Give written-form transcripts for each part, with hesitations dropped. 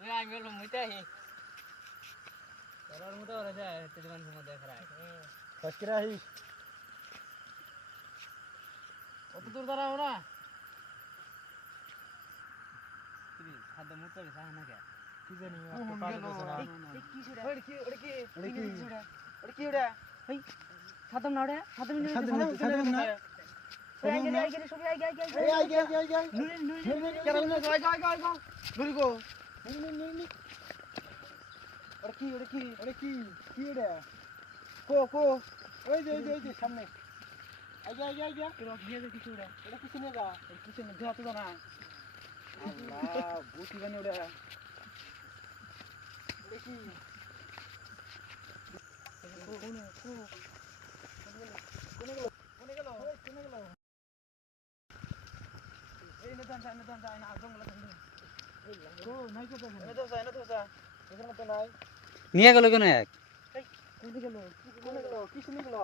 আমি বললাম মুইতাই তোর মতো ওরা যায় তেজ মানুষের মধ্যে খারাপ ফসকিরা আইস কত দূর দাঁড়াও না খাদ্য মুতে সাহা না কে কি জানি একটা পানি দিছে না এই কি সেটা ওড় কি ওটা কি ওটা এই সাদম না ওড়া সাদম নিয়ে সাদম না আই গেলে সবই আই আই নুরি কেরাম না আই নুরি গো নুরি ওটা কি ওটা কো ওই যে সামনে আই যা তোরা গিয়ে দেখি কিছু ওড়া এটা কিছু না গা কিছু না দেওয়া তো না আল্লাহ বুটি বানি ওটা দেখি কোনে গেল এই না দান না জঙ্গল ও নাই কত এনে তো এখানে তো নাই নিয়ে গেল কেন এক কোনে গেল কিছু নিয়ে গেল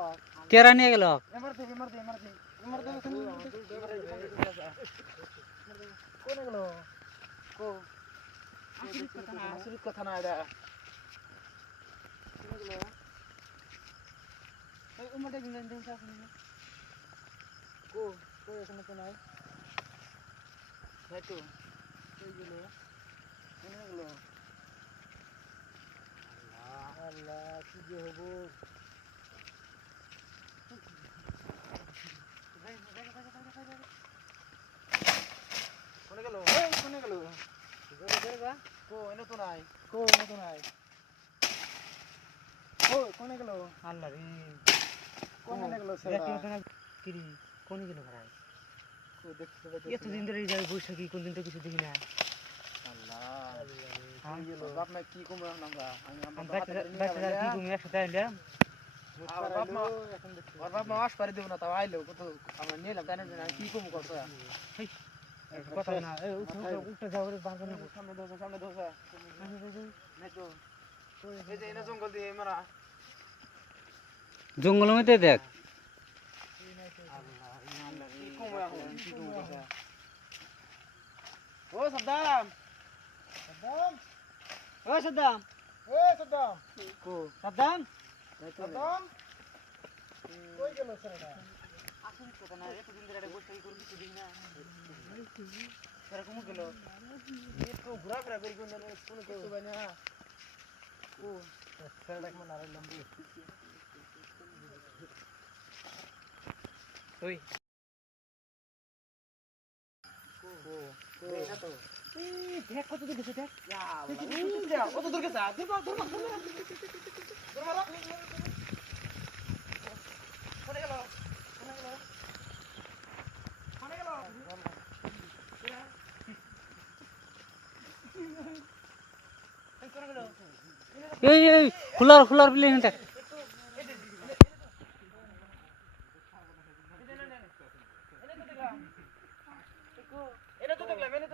কেরা নিয়ে গেল এমার দে কোনে গেল কো আসরিত কথা না এটা কোনে গেল এই উমটা দিন দেন সাফ না কো এখানে তো নাই ভাই তো কই গেল কোনে গেল আল্লাহ কি যে হবো কোনে গেল কো এনে তো নাই কোনে গেল আল্লাহ রে কোনে গেল সেটা কিরি কোন গেল ভাই কো দেখতে পাচ্ছি এতদিন ধরে এই জায়গায় বসে কি কোন দিন তো কিছু দেখি না আল্লাহ আমি গেল বাপ মা কি কম আমরা আমি বাচ্চারা কি ঘুমিয়ে একসাথে আইলাম বাপ মা আস পারি দেব না তাও আইলো কত আমরা নিলাম তাই না কি কম করছ কথা না এই উঠে যাও রে বাবা না সামনে দোসা নাই তো এই যে এনে জঙ্গল দিয়ে মারা জঙ্গল মধ্যে দেখ আল্লাহ কি কম এখন কি কম করছ ও সাদ্দাম ও সাদ্দাম কো সাদ্দাম কই গেল সেটা আসলে কথা না এতদিন ধরে বসে কি করবি কিছু দেখি না এরকম গেল একটু ঘোরাফেরা করি কোন কোন কিছু বানা ও সেটা কি মারা লম্বি ওই এটা তো দেখ কত দূর গেছে দেখ কত দূর গেছে ধর মারা কোনে গেল এই খোলার প্লেন দেখ এনে তো দেখলাম এনে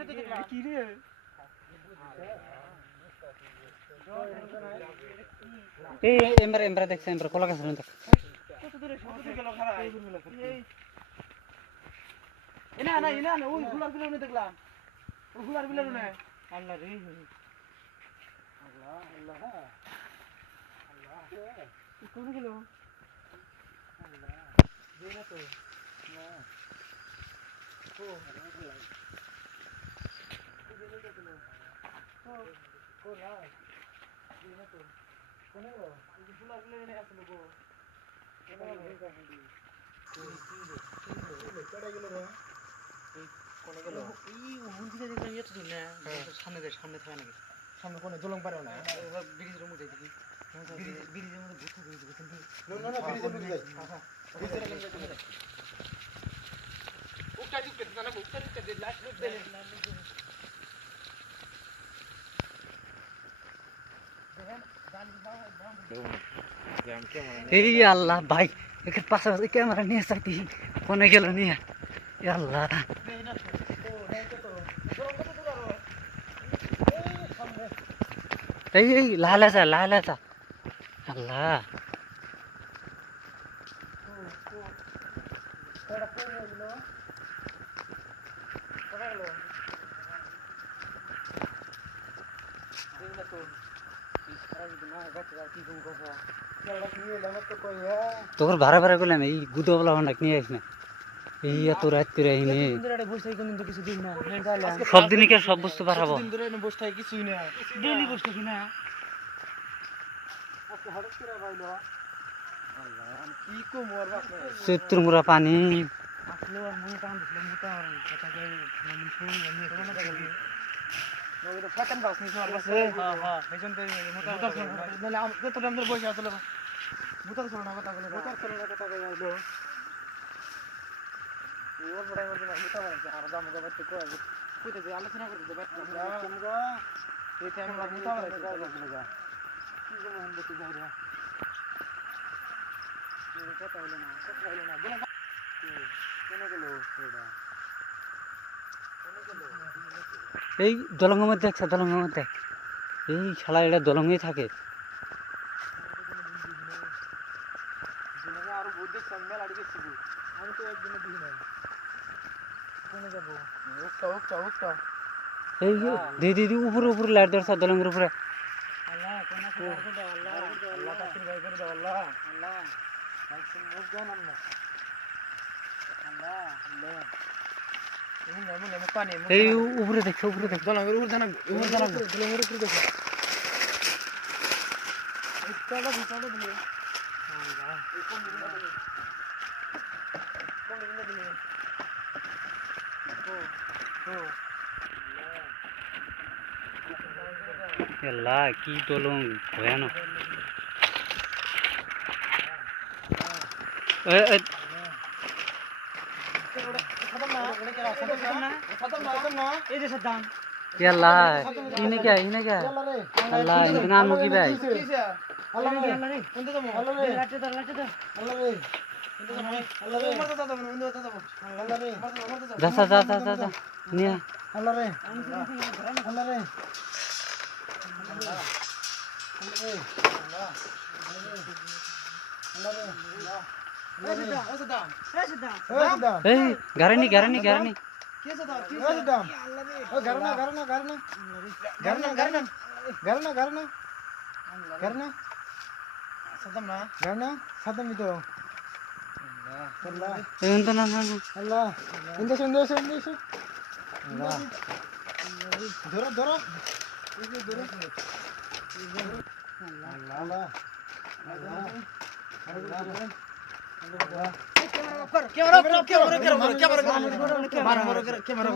তো দেখলাম কি রে এই এমরা দেখছে এমরা খোলা গেছে দেখ কত দূরে গেল খারাপ এনা ওই ফুলার বিলের দেখলাম ওই ফুলার বিলের না আল্লাহ রে আল্লাহ কোন গেল দেনা তো না ও ও না দেনা তো কোন গেল ওই ফুলার বিলের না আসলো গো কোন গেল রে কোনে গেল এই মন্দিরে দেখলাম এত দূর না সামনে থাকে নাকি সামনে কোনে জলং পারেও না ব্রিজের মধ্যে দেখি ব্রিজের মধ্যে ভূত হয়ে গেছে না ব্রিজের মধ্যে যাই ব্রিজের মধ্যে যাই উঠা দিতে না উঠা দিতে লাস্ট লুট দে এই আল্লাহ ভাই একে পাশাপাশি ক্যামেরা নিয়ে চাইতি ফোনে গেল নিয়ে আল্লাহ এই লালাসা আল্লাহ তো কি কম কথা খেলাটা নিয়ে এলাম তো কই হ্যাঁ তোর ভাড়া ভাড়া করলাম এই গুদো বলা হন্ডা নিয়ে আস না এই এত রাত করে আইনি সুন্দর একটা বসে কোন তো কিছু দিন না হ্যাঁ তাহলে সব দিনই কে সব বুঝতে পারবো দিন ধরে এনে বসে থাকি কিছুই না ডেইলি বসতে কিনা আজকে হঠাৎ করে পাইলো কি কম ওর বাপ চৈত্র মুরা পানি আসলে আর মনে টান দিছিল মোটা আর কথা কই মানে শুন আমি তো মনে করি ওই তো ফাটান বাস নিছে ওর কাছে হ্যাঁ হ্যাঁ এইজন তো মোটা মোটা ছিল নালে কত আমাদের বসে আসলে মোটা ছিল না কথা বলে মোটা ছিল না কথা কই আইলো ওর বড়াই মধ্যে মোটা বানাইছে আর দাম গো বাচ্চা কই কইতে যে আলোচনা করতে দে বাচ্চা কেমগো এই টাইমে মোটা বানাইছে কি গো মন বসে যাই রে কথা হলো না বলে কেন গেল ওটা এই দলঙ্গের মধ্যে দেখছে দলঙ্গের মধ্যে এই শালা এটা দলঙ্গেই থাকে দিনে আরো বহুত দেখছি আমি মেলা দেখছি আমি তো একদিনে দেখি নাই কোনে যাবো উঠটা এই দিদি উপরে উপরে লাইট ধরছে দলঙ্গের উপরে আল্লাহ কোন করে দাও আল্লাহ আল্লাহ কাছে ভাই করে দাও আল্লাহ আল্লাহ ভাই তুমি মুখ জানাম না আল্লাহ আল্লাহ এই নামে নামে পানি এই উপরে দেখছে দলঙ্গের উপরে জানা দলঙ্গের উপরে দেখো উঠটা দিলে এই কোন দিন দিলে কোন দিন দিলে ও আল্লাহ কি দলং ভয়ানক এই যে সাদ্দাম আল্লাহ ইনে কে আল্লাহ ইনে নাম কি ভাই আল্লাহ রে আল্লাহ রে কোনটা যাবো আল্লাহ রে লাটে দাও আল্লাহ রে আল্লাহ রে মারতে যাবো না যাবো আল্লাহ রে যা নিয়ে আল্লাহ রে আল্লাহ রে এই গারানি এই তো না ক্যামেরা